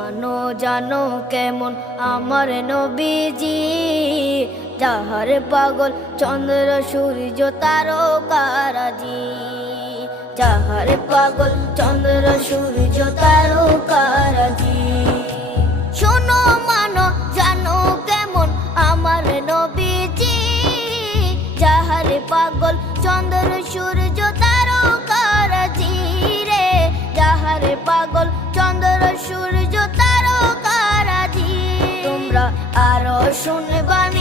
মানো জানো কেমন আমার নবীজি, যাহার পাগল চন্দ্র সূর্য তারকারাজি, যাহার পাগল চন্দ্র সূর্য তারকারাজি। শোনো মানো জানো কেমন আমার নবীজি, যাহার পাগল চন্দ্র সূর্য তারকারাজি রে, যাহার পাগল চন্দ্র সূর্য তারকারাজি। তোমরা আরো শুনবানি